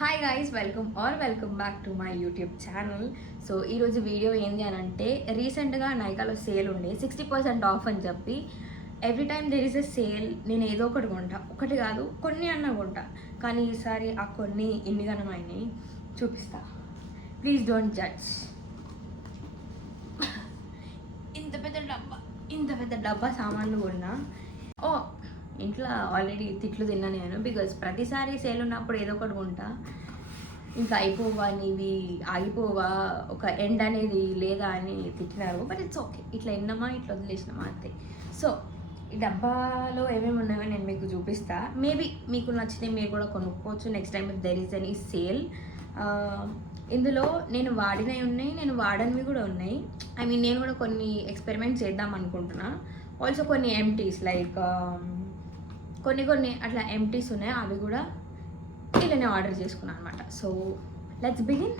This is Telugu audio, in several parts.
Hi guys, welcome back to my YouTube channel. So ఈరోజు వీడియో ఏంటి అని అంటే, రీసెంట్గా నైకాలో సేల్ ఉండే 60% ఆఫ్ అని చెప్పి every time there is a sale నేను ఏదో ఒకటి కొంటా. ఒకటి కాదు, కొన్ని అన్న కొంటా. కానీ ఈసారి ఆ కొన్ని ఇన్నిగనమైనవి చూపిస్తా. Please don't judge. ఇంత పెద్ద డబ్బా సామాన్లు కొన్నా. ఓ ఇంట్లో ఆల్రెడీ తిట్లు తిన్నా నేను, బికాజ్ ప్రతిసారి సేల్ ఉన్నప్పుడు ఏదో ఒకటి కొంటా. ఇంకా అయిపోవా నీవి, ఆగిపోవా, ఒక ఎండ్ అనేది లేదా అని తిట్టినారు. బట్ ఇట్స్ ఓకే, ఇట్లా ఎన్నమా ఇట్లా వదిలేసినామా అంతే. సో ఈ డబ్బాలో ఏమేమి ఉన్నాయో నేను మీకు చూపిస్తా. మేబీ మీకు నచ్చితే మీరు కూడా కొనుక్కోవచ్చు next time if there is any sale. ఇందులో నేను వాడినవి ఉన్నాయి, నేను వాడనివి కూడా ఉన్నాయి. ఐ మీన్ నేను కూడా కొన్ని ఎక్స్పెరిమెంట్ చేద్దాం అనుకుంటున్నా. ఆల్సో కొన్ని ఎంటీస్ లైక్ కొన్ని అట్లా ఎంటీస్ ఉన్నాయి, అవి కూడా ఇలానే ఆర్డర్ చేసుకున్నాను అనమాట. So let's begin.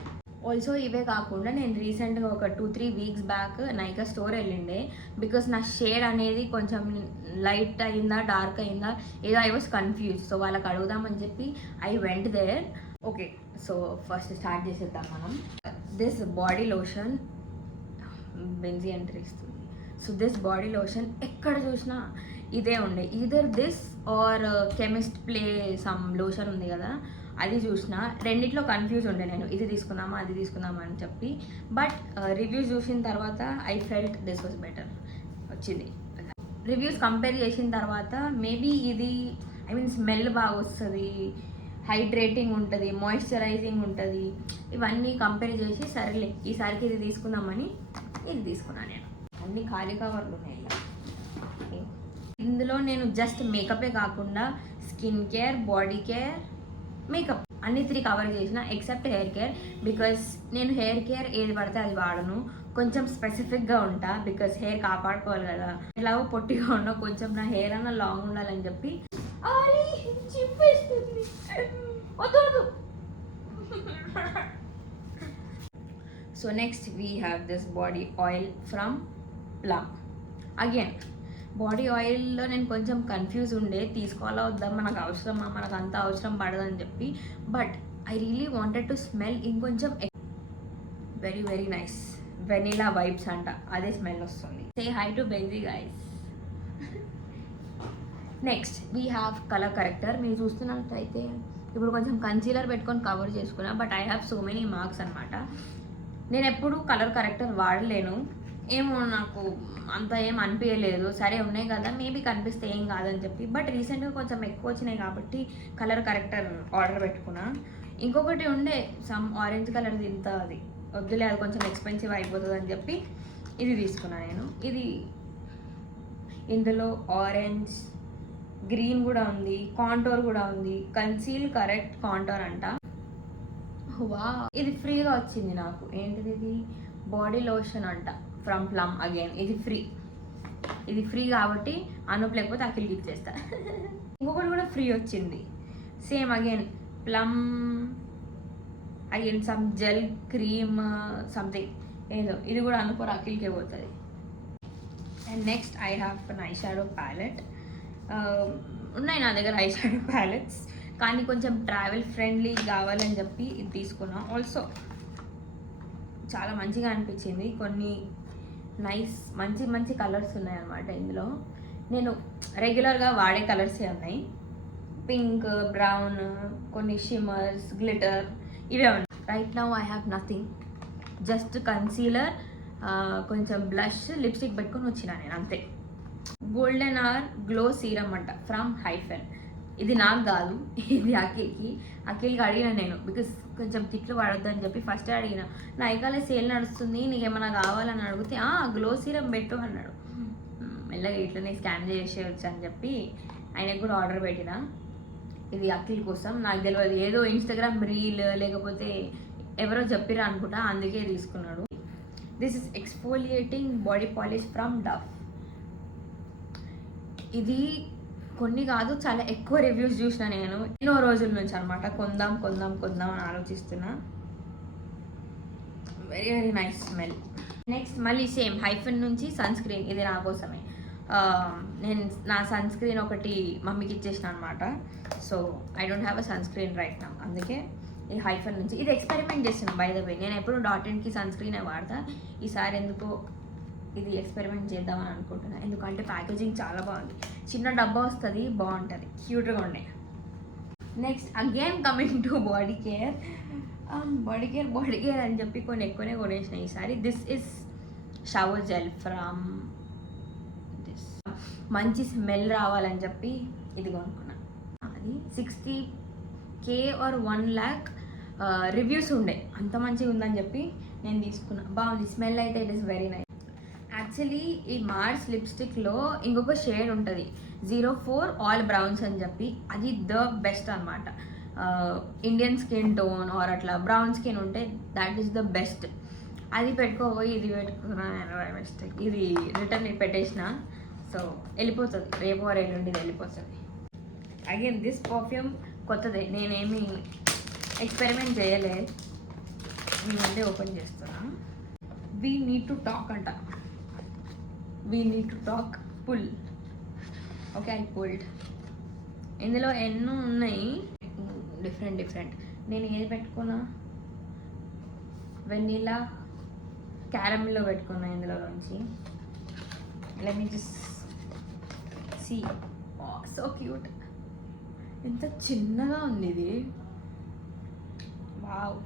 ఆల్సో ఇవే కాకుండా నేను రీసెంట్గా ఒక 2-3 వీక్స్ బ్యాక్ నైకా స్టోర్ వెళ్ళిండే. బికాస్ నా షేడ్ అనేది కొంచెం లైట్ అయిందా డార్క్ అయిందా ఏదో ఐ వాస్ కన్ఫ్యూజ్. సో వాళ్ళకి అడుగుదామని చెప్పి I went there. Okay, so first start చేసేద్దాం మనం. దిస్ బాడీ లోషన్ బెంజీ ఎంట్రీ ఇస్తుంది. సో దిస్ బాడీ లోషన్ ఎక్కడ చూసినా ఇదే ఉండే. Either this or chemist play some lotion ఉంది కదా, అది చూసిన. రెండిట్లో కన్ఫ్యూజ్ ఉండే నేను, ఇది తీసుకుందామా అది తీసుకుందామా అని చెప్పి. బట్ రివ్యూస్ చూసిన తర్వాత I felt this was better వచ్చింది. రివ్యూస్ కంపేర్ చేసిన తర్వాత మేబీ ఇది ఐ మీన్ స్మెల్ బాగా వస్తుంది, హైడ్రేటింగ్ ఉంటుంది, మాయిశ్చరైజింగ్ ఉంటుంది, ఇవన్నీ కంపేర్ చేసి సరేలే ఈసారికి ఇది తీసుకుందామని ఇది తీసుకున్నాను నేను. అన్ని ఖాళీ కవర్లు ఉన్నాయి. ఇందులో నేను జస్ట్ మేకపే కాకుండా skin care, body care, makeup అన్ని 3 కవర్ చేసిన ఎక్సెప్ట్ హెయిర్ కేర్. బికాస్ నేను హెయిర్ కేర్ ఏది పడితే అది వాడను, కొంచెం స్పెసిఫిక్గా ఉంటా. బికాస్ హెయిర్ కాపాడుకోవాలి కదా, ఎలాగో పొట్టిగా ఉన్నా కొంచెం నా హెయిర్ అన్న లాంగ్ ఉండాలని చెప్పి. So next we have this body oil from Plum. Again body ఆయిల్లో నేను కొంచెం కన్ఫ్యూజ్ ఉండే, తీసుకోవాలా వద్దా, మనకు అవసరమా, మనకు అంత అవసరం పడదని చెప్పి. But I really wanted to smell ఇంకొంచెం. Very very nice vanilla vibes అంట, అదే స్మెల్ వస్తుంది. Say hi to Benji guys. Next we have colour corrector. మీరు చూస్తున్నట్లయితే ఇప్పుడు కొంచెం కన్సీలర్ పెట్టుకొని కవర్ చేసుకున్నా, but I have so many marks అనమాట. నేను ఎప్పుడు కలర్ కరెక్టర్ వాడలేను, ఏమో నాకు అంత ఏం అనిపించలేదు. సరే ఉన్నాయి కదా, మేబీ కనిపిస్తే ఏం కాదని చెప్పి. బట్ రీసెంట్గా కొంచెం ఎక్కువ వచ్చినాయి కాబట్టి కలర్ కరెక్టర్ ఆర్డర్ పెట్టుకున్నా. ఇంకొకటి ఉండే సమ్ ఆరెంజ్ కలర్, ఇంత అది వద్దులే, అది కొంచెం ఎక్స్పెన్సివ్ అయిపోతుంది అని చెప్పి ఇది తీసుకున్నా నేను. ఇది ఇందులో ఆరెంజ్, గ్రీన్ కూడా ఉంది, కాంటోర్ కూడా ఉంది. కన్సీల్ కరెక్ట్ కాంటోర్ అంట. వా, ఇది ఫ్రీగా వచ్చింది నాకు. ఏంటిది ఇది? బాడీ లోషన్ అంట ఫ్రమ్ ప్లమ్. అగైన్ ఇది ఫ్రీ కాబట్టి అనూప్ లేకపోతే అఖిల్కి ఇచ్చేస్తా. ఇంకొకటి కూడా ఫ్రీ వచ్చింది same again Plum. Again some gel cream something ఏదో, ఇది కూడా అనుకోరు అఖిల్కే పోతుంది. And next I have an eye shadow palette. ఉన్నాయి నా దగ్గర ఐ షాడో ప్యాలెట్స్, కానీ కొంచెం ట్రావెల్ ఫ్రెండ్లీ కావాలని చెప్పి ఇది తీసుకున్నాం. ఆల్సో చాలా మంచిగా అనిపించింది. కొన్ని నైస్ మంచి కలర్స్ ఉన్నాయి అన్నమాట ఇందులో. నేను రెగ్యులర్గా వాడే కలర్సే ఉన్నాయి, పింక్, బ్రౌన్, కొన్ని షిమ్మర్స్, గ్లిటర్, ఇవే ఉన్నాయి. Right now I have nothing, just concealer, కొంచెం బ్లష్, లిప్స్టిక్ పెట్టుకొని వచ్చినా నేను అంతే. గోల్డెన్ అవర్ గ్లో సీరమ్ అంట ఫ్రమ్ హైఫెన్. ఇది నాకు కాదు, ఇది అఖిల్కి అడిగిన నేను. బికాస్ కొంచెం తిట్లు పడొద్దు అని చెప్పి ఫస్ట్ అడిగిన. నైకాలో సేల్ నడుస్తుంది, నీకేమన్నా కావాలని అడిగితే గ్లో సీరం పెట్టు అన్నాడు. మెల్లగా ఇట్లనే స్కాన్ చేసేయచ్చు అని చెప్పి ఆయనకు కూడా ఆర్డర్ పెట్టిన. ఇది అఖిల్ కోసం, నాకు తెలియదు, ఏదో ఇన్స్టాగ్రామ్ రీల్ లేకపోతే ఎవరో చెప్పిరా అనుకుంటా, అందుకే తీసుకున్నాడు. This is exfoliating body polish from Dove. ఇది కొన్ని కాదు, చాలా ఎక్కువ రివ్యూస్ చూసిన నేను ఎన్నో రోజుల నుంచి అనమాట. కొందాం అని ఆలోచిస్తున్నా. Very very nice smell. Next మళ్ళీ సేమ్ హైఫెన్ నుంచి సన్ స్క్రీన్. ఇది నా కోసమే. నేను నా సన్ స్క్రీన్ ఒకటి మమ్మీకి ఇచ్చేసిన అనమాట. So I don't have a son screen right now, అందుకే ఈ హైఫర్ నుంచి. ఇది ఎక్స్పెరిమెంట్ చేస్తున్నాను బై ద వే. నేను ఎప్పుడు డాట్&కి సన్ స్క్రీనే వాడతా. ఈసారి ఎందుకో ఇది ఎక్స్పెరిమెంట్ చేద్దామని అనుకుంటున్నాను, ఎందుకంటే ప్యాకేజింగ్ చాలా బాగుంది. చిన్న డబ్బా వస్తుంది, బాగుంటుంది, క్యూట్గా ఉన్నాయి. Next again coming to body care అని చెప్పి కొన్ని ఎక్కువనే కొనేసినాయి ఈసారి. This is shower gel from this. మంచి స్మెల్ రావాలని చెప్పి ఇది కొనుక్కున్నాను. అది 60K or 1 lakh రివ్యూస్ ఉండే, అంత మంచిగా ఉందని చెప్పి నేను తీసుకున్నాను. బాగుంది, స్మెల్ అయితే it is very nice. Actually ఈ మార్స్ లిప్స్టిక్లో ఇంకొక షేడ్ ఉంటుంది 04 ఆల్ బ్రౌన్స్ అని చెప్పి, అది ద బెస్ట్ అనమాట. ఇండియన్ స్కిన్ టోన్ ఆర్ అట్లా బ్రౌన్ స్కిన్ ఉంటే దాట్ ఈస్ ద బెస్ట్. అది పెట్టుకోబోయి ఇది పెట్టుకున్నాను మిస్టేక్. ఇది రిటర్న్ పెట్టేసిన, సో వెళ్ళిపోతుంది, రేపు ఆర్ ఎల్లుండి ఇది వెళ్ళిపోతుంది. అగైన్ దిస్ పర్ఫ్యూమ్ కొత్తదే, నేనేమి ఎక్స్పెరిమెంట్ చేయలేదు, మీ ముందే ఓపెన్ చేస్తున్నా. వీ నీడ్ టు టాక్ అంట, we need to talk, pull. Okay, I pulled. ఇందులో ఎన్నో ఉన్నాయి, డిఫరెంట్. నేను ఏది పెట్టుకున్నా, వెనిలా క్యారమిల్లో పెట్టుకున్నా ఇందులో నుంచి. Let me just see. So cute, ఎంత చిన్నగా ఉంది ఇది. వావ్.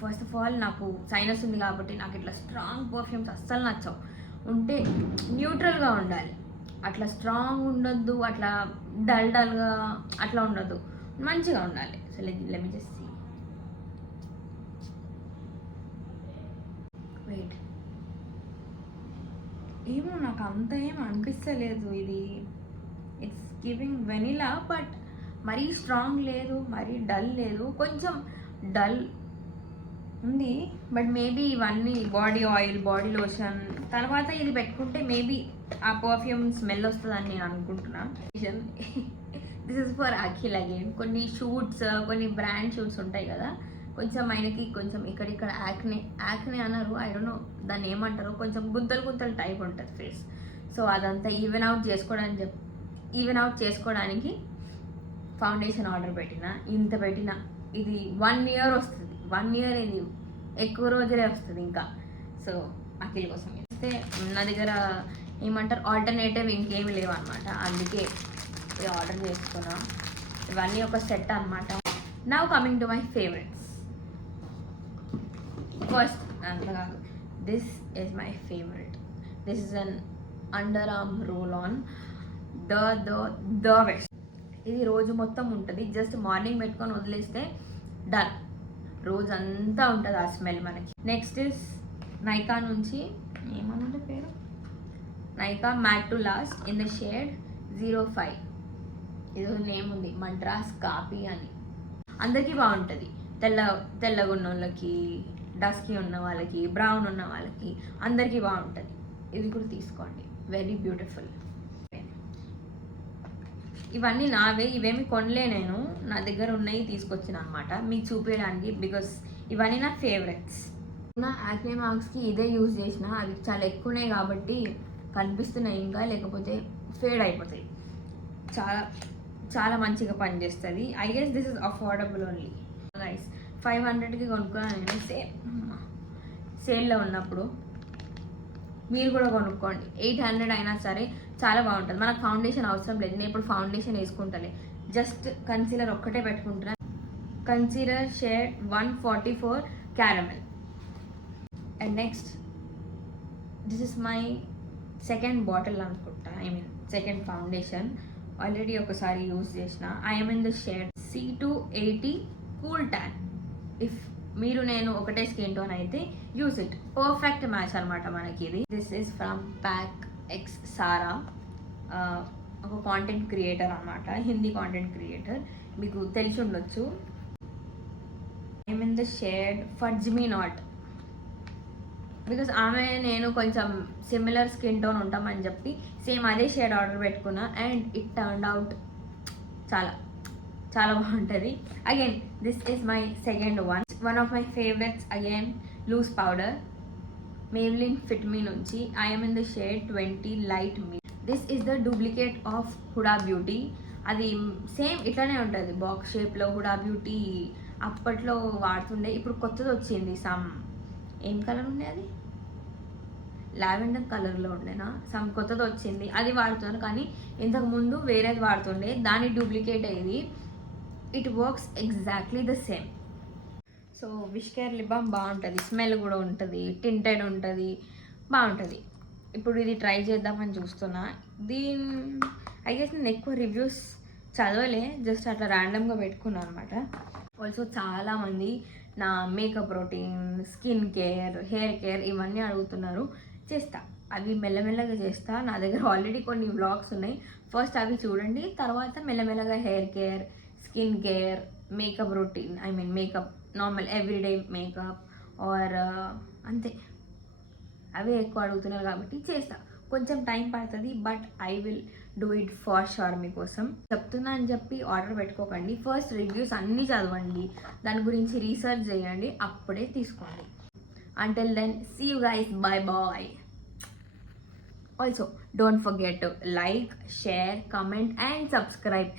ఫస్ట్ ఆఫ్ ఆల్ నాకు సైనస్ ఉంది కాబట్టి నాకు ఇట్లా స్ట్రాంగ్ పర్ఫ్యూమ్స్ అస్సలు నచ్చవు. ఉంటే న్యూట్రల్గా ఉండాలి, అట్లా స్ట్రాంగ్ ఉండొద్దు, అట్లా డల్గా అట్లా ఉండొద్దు, మంచిగా ఉండాలి. So let me just see. Wait, ఏమో నాకు అంత ఏం అనిపిస్తలేదు ఇది. ఇట్స్ గివింగ్ వెనిలా, బట్ మరీ స్ట్రాంగ్ లేదు, మరీ డల్ లేదు, కొంచెం డల్ ఉంది. బట్ మేబీ ఇవన్నీ బాడీ ఆయిల్, బాడీ లోషన్ తర్వాత ఇది పెట్టుకుంటే మేబీ ఆ పర్ఫ్యూమ్ స్మెల్ వస్తుందని నేను అనుకుంటున్నా. This is for Akhil again. కొన్ని షూట్స్, కొన్ని బ్రాండ్ షూట్స్ ఉంటాయి కదా, కొంచెం ఆయనకి కొంచెం ఇక్కడ యాక్నే అన్నారు, ఐ డోంట్ నో దాన్ని ఏమంటారు, కొంచెం గుంతలు టైప్ ఉంటుంది ఫేస్. సో అదంతా ఈవెన్ అవుట్ చేసుకోవడానికి ఫౌండేషన్ ఆర్డర్ పెట్టిన. ఇంత పెట్టిన, ఇది 1 year వస్తుంది. 1 year ఇది ఎక్కువ రోజులే వస్తుంది ఇంకా. సో అఖిల్ కోసం ఇస్తే నా దగ్గర ఏమంటారు ఆల్టర్నేటివ్ ఇంకేమి లేవు అనమాట, అందుకే ఇది ఆర్డర్ చేసుకున్నా. ఇవన్నీ ఒక సెట్ అనమాట. Now coming to my favourites. First అంత కాదు, this is my favourite. This is an under arm roll on, the best. ఇది రోజు మొత్తం ఉంటుంది, జస్ట్ మార్నింగ్ పెట్టుకొని వదిలేస్తే డన్, రోజంతా ఉంటుంది ఆ స్మెల్ మనకి. నెక్స్ట్ ఇస్ నైకా నుంచి, ఏమన్నా పేరు, Nykaa matte to last in the shade 05. ఇది నేమ్ ఉంది, మద్రాస్ కాపీ అని. అందరికీ బాగుంటుంది, తెల్లగా ఉన్న వాళ్ళకి, డస్కీ ఉన్న వాళ్ళకి, బ్రౌన్ ఉన్న వాళ్ళకి, అందరికీ బాగుంటుంది. ఇది కూడా తీసుకోండి, వెరీ బ్యూటిఫుల్. ఇవన్నీ నావే, ఇవేమి కొనలే, నేను నా దగ్గర ఉన్నాయి తీసుకొచ్చిన అనమాట మీకు చూపించడానికి, బికాస్ ఇవన్నీ నా ఫేవరెట్స్. నా యాక్నే మార్క్స్కి ఇదే యూజ్ చేసిన, అవి చాలా ఎక్కువనే కాబట్టి కనిపిస్తున్నాయి ఇంకా, లేకపోతే ఫేడ్ అయిపోతాయి. చాలా మంచిగా పనిచేస్తుంది. I guess this is affordable only guys. 500కి కొనుక్కున్నాను నేను, సేల్లో ఉన్నప్పుడు. మీరు కూడా కొనుక్కోండి, 800 అయినా సరే చాలా బాగుంటుంది. మనకు ఫౌండేషన్ అవసరం లేదు, నేను ఇప్పుడు ఫౌండేషన్ వేసుకుంటాను, జస్ట్ కన్సీలర్ ఒక్కటే పెట్టుకుంటున్నా. Concealer shade 144 caramel. And next this is my second bottle అనుకుంటా, సెకండ్ ఫౌండేషన్. ఆల్రెడీ ఒకసారి యూజ్ చేసిన. I'm in the shade C280 cool tan. If మీరు నేను ఒకటే స్కిన్ టోన్ అయితే యూజ్ ఇట్, పర్ఫెక్ట్ మ్యాచ్ అనమాట మనకి ఇది. This is from PAC x Sara, ఒక కాంటెంట్ క్రియేటర్ అనమాట, హిందీ కాంటెంట్ క్రియేటర్, మీకు తెలిసి ఉండొచ్చు. I'm in the shade fudge me not, because ఆమె నేను కొంచెం సిమిలర్ స్కిన్ టోన్ ఉంటామని చెప్పి సేమ్ అదే షేడ్ ఆర్డర్ పెట్టుకున్నా, అండ్ ఇట్ టర్న్డ్ అవుట్ చాలా బాగుంటుంది. Again this is my second one of my favourites. Again loose powder, Maybelline fit me నుంచి. I'm in the shade 20 light me. This is the duplicate of Huda beauty. అది సేమ్ ఇట్లానే ఉంటుంది బాక్స్ షేప్లో. హుడా బ్యూటీ అప్పట్లో వాడుతుండే, ఇప్పుడు కొత్తది వచ్చింది ఏం కలర్ ఉండే అది, లావెండర్ కలర్లో ఉండేనా కొత్తది వచ్చింది, అది వాడుతున్నాను. కానీ ఇంతకుముందు వేరేది వాడుతుండే, దాని డూప్లికేట్ అయ్యింది. It works exactly the same. So wish care lip balm బాగుంటుంది, స్మెల్ కూడా ఉంటుంది, టింటెడ్ ఉంటుంది, బాగుంటుంది. ఇప్పుడు ఇది ట్రై చేద్దామని చూస్తున్నా. ఐ గెస్ నేను ఎక్కువ రివ్యూస్ చదవలే, జస్ట్ అట్లా ర్యాండమ్గా పెట్టుకున్నాను అనమాట. ఆల్సో చాలామంది నా makeup routine, skin care, hair care ఇవన్నీ అడుగుతున్నారు. చేస్తా, అవి మెల్లమెల్లగా చేస్తా. నా దగ్గర ఆల్రెడీ కొన్ని వ్లాగ్స్ ఉన్నాయి, ఫస్ట్ అవి చూడండి. తర్వాత మెల్లమెల్లగా hair care, skin care, makeup routine, I mean makeup normal everyday makeup or అంతే, అవే ఎక్కువ అడుగుతున్నారు కాబట్టి చేస్తా. కొంచెం టైం పడుతుంది, but I will do it for sure. మీకోసం చెప్తున్నా అని చెప్పి ఆర్డర్ పెట్టుకోకండి. ఫస్ట్ రివ్యూస్ అన్నీ చదవండి, దాని గురించి రీసెర్చ్ చేయండి, అప్పుడే తీసుకోండి. Until then, see you guys, bye bye. Also, don't forget to like, share, comment and subscribe.